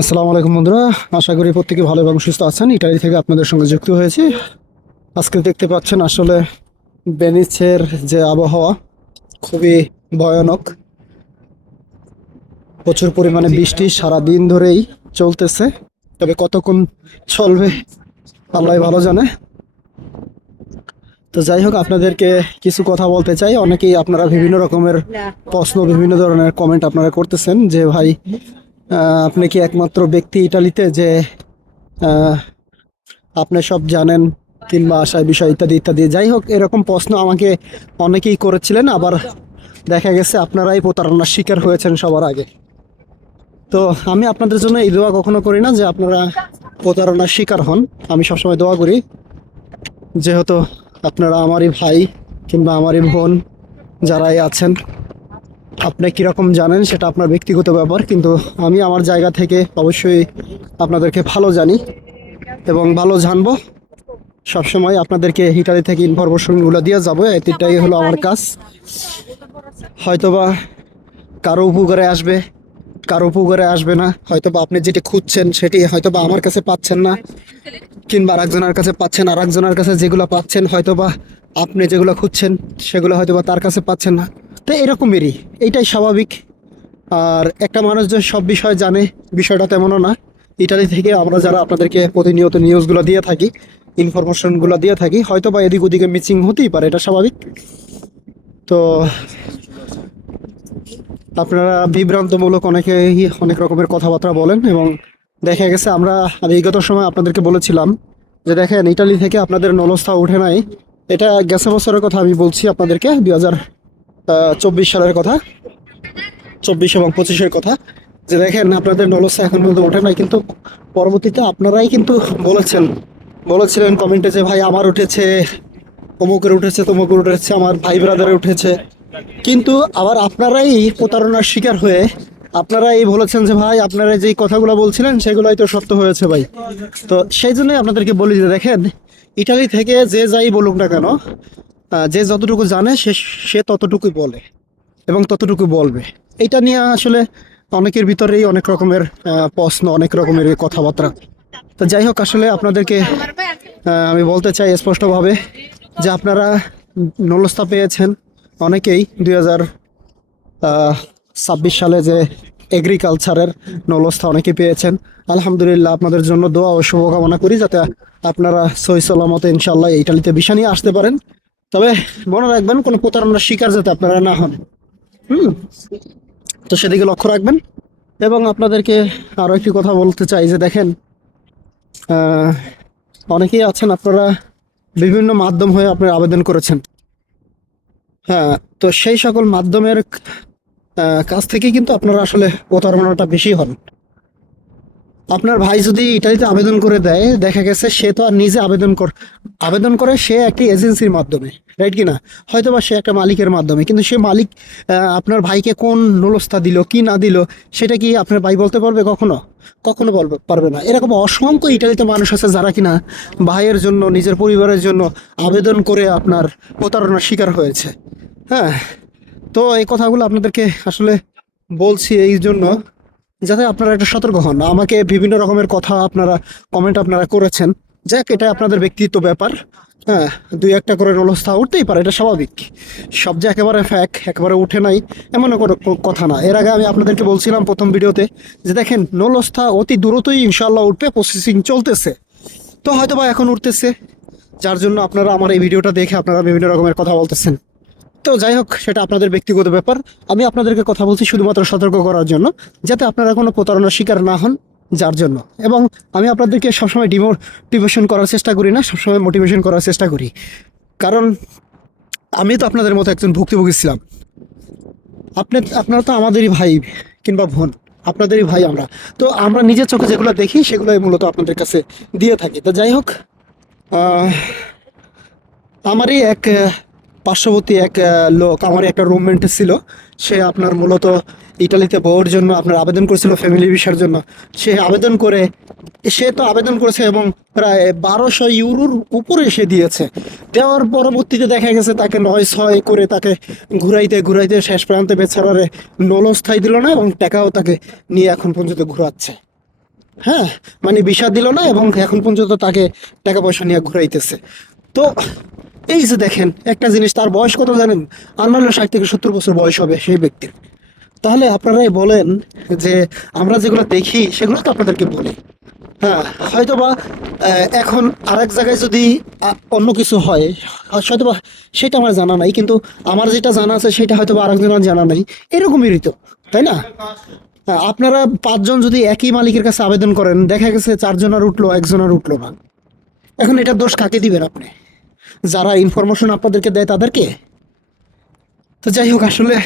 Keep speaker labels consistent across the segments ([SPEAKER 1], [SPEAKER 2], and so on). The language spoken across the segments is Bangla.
[SPEAKER 1] আসসালামু আলাইকুম বন্ধুরা। আশা করি প্রত্যেকে ভালো এবং সুস্থ আছেন। ইটালি থেকে আপনাদের সঙ্গে যুক্ত হয়েছি। আজকে দেখতে পাচ্ছেন আসলে বেনিসের যে আবহাওয়া খুবই ভয়ানক। প্রচুর পরিমাণে বৃষ্টি সারা দিন ধরেই চলতেছে। তবে কতক্ষণ চলবে আল্লাহ ভালো জানে। তো যাই হোক আপনাদেরকে কিছু কথা বলতে চাই। অনেকেই আপনারা বিভিন্ন রকমের প্রশ্ন বিভিন্ন ধরনের কমেন্ট আপনারা করতেছেন যে ভাই আপনি কি একমাত্র ব্যক্তি ইটালিতে যে আপনি সব জানেন কিংবা আশায় বিষয় ইত্যাদি ইত্যাদি? যাই হোক, এরকম প্রশ্ন আমাকে অনেকেই করেছিলেন, আবার দেখা গেছে আপনারাই প্রতারণার শিকার হয়েছেন সবার আগে। তো আমি আপনাদের জন্য এই দোয়া কখনো করি না যে আপনারা প্রতারণার শিকার হন। আমি সবসময় দোয়া করি, যেহেতু আপনারা আমারই ভাই কিংবা আমারই বোন যারাই আছেন আপনি কীরকম জানেন সেটা আপনার ব্যক্তিগত ব্যাপার, কিন্তু আমি আমার জায়গা থেকে অবশ্যই আপনাদেরকে ভালো জানি এবং ভালো জানব। সবসময় আপনাদেরকে ইটালি থেকে ইনফরমেশনগুলো দিয়ে যাব এটাই হলো আমার কাজ। হয়তোবা কারও উপকারে আসবে, কারও উপকারে আসবে না, হয়তোবা আপনি যেটি খুঁজছেন সেটি হয়তোবা আমার কাছে পাচ্ছেন না, কিংবা আরেকজনের কাছে পাচ্ছেন আর একজনের কাছে যেগুলো পাচ্ছেন, হয়তোবা আপনি যেগুলো খুঁজছেন সেগুলো হয়তোবা তার কাছে পাচ্ছেন না। তো এরকমেরই, এইটাই স্বাভাবিক। আর একটা মানুষ যে সব বিষয় জানে, বিষয়টা তেমনও না। ইটালি থেকে আমরা যারা আপনাদেরকে প্রতিনিয়ত নিউজগুলো দিয়ে থাকি, ইনফরমেশনগুলো দিয়ে থাকি হয়তো বা এদিক ওদিকে মিচিং হতেই পারে, এটা স্বাভাবিক। তো আপনারা বিভ্রান্তমূলক অনেকেই অনেক রকমের কথাবার্তা বলেন এবং দেখা গেছে আমরা বিগত সময় আপনাদেরকে বলেছিলাম যে দেখেন, ইটালি থেকে আপনাদের নলস্থা উঠে নাই। এটা গেছে বছরের কথা আমি বলছি আপনাদেরকে, দুই হাজার চব্বিশ সালের কথা। চব্বিশ এবং পঁচিশের কথা। যে দেখেন, আপনাদের নলস্থা এখন পর্যন্ত ওঠে নাই, কিন্তু পরবর্তীতে আপনারাই কিন্তু বলেছেন। বলেছিলেন কমেন্টে যে, ভাই, আমার উঠেছে, অমুকের উঠেছে, তমুকের উঠেছে, আমার ভাই ব্রাদারে উঠেছে। কিন্তু আবার আপনারাই প্রতারণার শিকার হয়ে আপনারাই বলেছেন যে, ভাই, আপনারা যেই কথাগুলো বলছিলেন, সেগুলোই তো সত্য হয়েছে ভাই। তো সেই জন্যই আপনাদেরকে বলি যে, দেখেন, ইটালি থেকে যে যাই বলুক না কেন যে যতটুকু জানে সে সে ততটুকুই বলে এবং ততটুকু বলবে। এটা নিয়ে আসলে অনেকের ভিতরেই অনেক রকমের প্রশ্ন, অনেক রকমের কথাবার্তা। তো যাই হোক, আসলে আপনাদেরকে আমি বলতে চাই স্পষ্টভাবে যে আপনারা নলস্থা পেয়েছেন অনেকেই দুই হাজার ছাব্বিশ সালে যে এগ্রিকালচারের নলস্থা অনেকেই পেয়েছেন। আলহামদুলিল্লাহ আপনাদের জন্য দোয়া ও শুভকামনা করি যাতে আপনারা সই সালামতে ইনশাল্লাহ ইটালিতে বিষা নিয়ে আসতে পারেন। তবে মনে রাখবেন, কোনো প্রতারণার শিকার যাতে আপনারা না হন। হুম? তো সেদিকে লক্ষ্য রাখবেন। এবং আপনাদেরকে আরও একটি কথা বলতে চাই যে দেখেন অনেকেই আছেন, আপনারা বিভিন্ন মাধ্যম হয়ে আপনারা আবেদন করেছেন। হ্যাঁ তো সেই সকল মাধ্যমের কাছ থেকে কিন্তু আপনারা আসলে প্রতারণাটা বেশি হন। আপনার ভাই যদি ইটালিতে আবেদন করে দেয়, দেখা গেছে সে তো আর নিজে আবেদন কর, আবেদন করে সে একটি এজেন্সির মাধ্যমে রাইট কি না হয়তো বা সে একটা মালিকের মাধ্যমে, কিন্তু সে মালিক আপনার ভাইকে কোন নলস্তা দিল, কি না দিল, সেটা কি আপনার ভাই বলতে পারবে কখনো? কখনো বলবে, পারবে না। এরকম অসংখ্য ইটালিতে মানুষ আছে যারা কিনা ভাইয়ের জন্য, নিজের পরিবারের জন্য আবেদন করে আপনার প্রতারণার শিকার হয়েছে। হ্যাঁ তো এই কথাগুলো আপনাদেরকে আসলে বলছি এই জন্য। যাতে আপনারা একটু সতর্ক হন। আমাকে বিভিন্ন রকমের কথা আপনারা কমেন্ট আপনারা করেছেন। যাক, এটা আপনাদের ব্যক্তিত্ব ব্যাপার। হ্যাঁ দুই একটা করে নলস্থা উঠতেই পারে, এটা স্বাভাবিক। সব যে একেবারে ফ্যাক একেবারে উঠে নাই এমন কোনো কথা না। এর আগে আমি আপনাদেরকে বলছিলাম প্রথম ভিডিওতে যে দেখেন নলস্থা অতি দ্রুতই ইনশাল্লাহ উঠবে প্রসেসিং চলতেছে। তো হয়তো বা এখন উঠতেছে। যার জন্য আপনারা আমার এই ভিডিওটা দেখে আপনারা বিভিন্ন রকমের কথা বলতেছেন। তো যাই হোক, সেটা আপনাদের ব্যক্তিগত ব্যাপার। আমি আপনাদেরকে কথা বলছি শুধুমাত্র সতর্ক করার জন্য, যাতে আপনারা কোনো প্রতারণার শিকার না হন যার জন্য। এবং আমি আপনাদেরকে সবসময় ডিমোটিভেশন করার চেষ্টা করি না, সবসময় মোটিভেশন করার চেষ্টা করি। কারণ আমি তো আপনাদের মতো একজন ভুক্তভোগী ছিলাম। আপনি, আপনারা তো আমাদেরই ভাই কিংবা বোন, আপনাদেরই ভাই আমরা। তো আমরা নিজের চোখে যেগুলো দেখি, সেগুলোই মূলত আপনাদের কাছে দিয়ে থাকি। তো যাই হোক আমারই এক পার্শ্ববর্তী এক লোক, আমার একটা রুমমেন্ট ছিল। সে আপনার মূলত ইটালিতে বউর জন্য আপনার আবেদন করেছিল ফ্যামিলি ভিসার জন্য। সে আবেদন করে, সে তো আবেদন করেছে এবং প্রায় বারোশো ইউরোর উপরে সে দিয়েছে। দেওয়ার পরবর্তীতে দেখা গেছে তাকে নয় ছয় করে তাকে ঘুরাইতে ঘুরাইতে শেষ প্রান্তে বেচারারে নলস্থায় দিল না এবং টাকাও তাকে নিয়ে এখন পর্যন্ত ঘুরাচ্ছে। হ্যাঁ মানে বিষা দিল না এবং এখন পর্যন্ত তাকে টাকা পয়সা নিয়ে ঘুরাইতেছে। তো এই যে দেখেন একটা জিনিস তার বয়স কত জানেন? আন্নান্ন ষাট থেকে সত্তর বছর বয়স হবে সেই ব্যক্তির। তাহলে আপনারাই বলেন যে আমরা যেগুলো দেখি সেগুলো তো আপনাদেরকে বলি। হ্যাঁ হয়তো বা এখন আর এক জায়গায় যদি অন্য কিছু হয় হয়তো বা সেটা আমার জানা নাই কিন্তু আমার যেটা জানা আছে সেটা হয়তো বা আরেকজনের জানা নাই। এরকমই তো তাই না? হ্যাঁ, আপনারা পাঁচজন যদি একই মালিকের কাছে আবেদন করেন দেখা গেছে চারজন আর উঠল একজন আর উঠল না। এখন এটার দোষ কাকে দিবেন আপনি? যারা ইনফরমেশন আপনাদেরকে দেয় তাদেরকে? তো যাই হোক, আসলে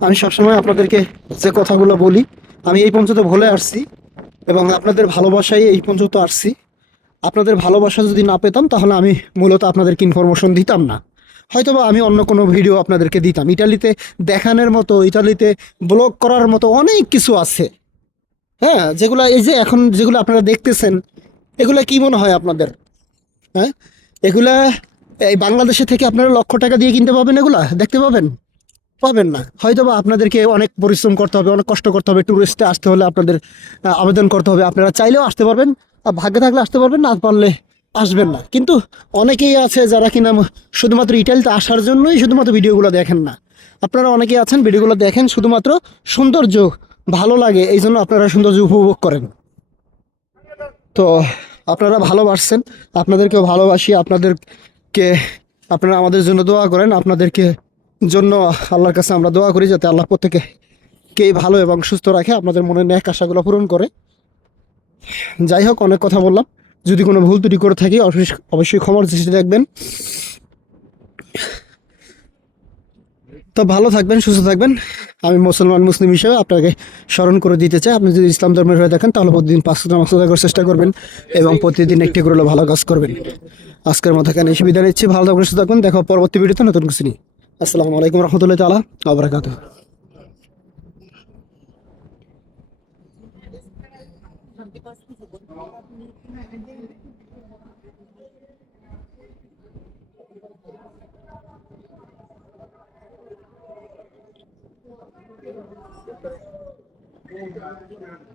[SPEAKER 1] আমি সবসময় আপনাদেরকে যে কথাগুলো বলি, আমি এই পর্যন্ত ভুলে আসছি এবং আপনাদের ভালোবাসায় এই পর্যন্ত আসছি। আপনাদের ভালোবাসা যদি না পেতাম, তাহলে আমি মূলত আপনাদেরকে ইনফরমেশন দিতাম না। হয়তোবা আমি অন্য কোনো ভিডিও আপনাদেরকে দিতাম। ইটালিতে দেখানোর মতো, ইটালিতে ব্লগ করার মতো অনেক কিছু আছে। হ্যাঁ যেগুলো এই যে এখন যেগুলো আপনারা দেখতেছেন, এগুলো কি মনে হয় আপনাদের? হ্যাঁ এগুলা, এই বাংলাদেশে থেকে আপনারা লক্ষ টাকা দিয়ে কিনতে পাবেন এগুলা? দেখতে পাবেন? পাবেন না। হয়তো বা আপনাদেরকে অনেক পরিশ্রম করতে হবে, অনেক কষ্ট করতে হবে ট্যুরিস্টে আসতে হলে আপনাদের আবেদন করতে হবে। আপনারা চাইলেও আসতে পারবেন আর ভাগ্যে থাকলে আসতে পারবেন, না পারলে আসবেন না। কিন্তু অনেকেই আছে যারা কিনা শুধুমাত্র ইটালিতে আসার জন্যই শুধুমাত্র ভিডিওগুলো দেখেন না। আপনারা অনেকেই আছেন, ভিডিওগুলো দেখেন, শুধুমাত্র সৌন্দর্য ভালো লাগে এই জন্য আপনারা সৌন্দর্য উপভোগ করেন। তো আপনারা ভালোবাসছেন, আপনাদেরকেও ভালোবাসি, আপনাদেরকে, আপনারা আমাদের জন্য দোয়া করেন, আপনাদেরকে জন্য আল্লাহর কাছে আমরা দোয়া করি যাতে আল্লাহ প্রত্যেকে কে ভালো এবং সুস্থ রাখে, আপনাদের মনে ন্যাক আশাগুলো পূরণ করে। যাই হোক, অনেক কথা বললাম। যদি কোনো ভুল ত্রুটি করে থাকি, অবশ্যই অবশ্যই ক্ষমার দৃষ্টিতে দেখবেন। তো ভালো থাকবেন, সুস্থ থাকবেন। আমি মুসলমান, মুসলিম হিসেবে আপনাকে স্মরণ করে দিতে চাই। আপনি যদি ইসলাম ধর্মের হয়ে দেখেন তাহলে প্রতিদিন পাঁচ নামাজ আদায় করার চেষ্টা করবেন এবং প্রতিদিন একটি করে ভালো কাজ করবেন। আজকের মতো এখানে বিদায় নিচ্ছি। ভালো থাকবেন সুস্থ থাকবেন দেখো পরবর্তী ভিডিওতে নতুন কিছু নিয়ে। আসসালামু আলাইকুম রহমতুল্লাহ তালা আবরাকাত Thank you.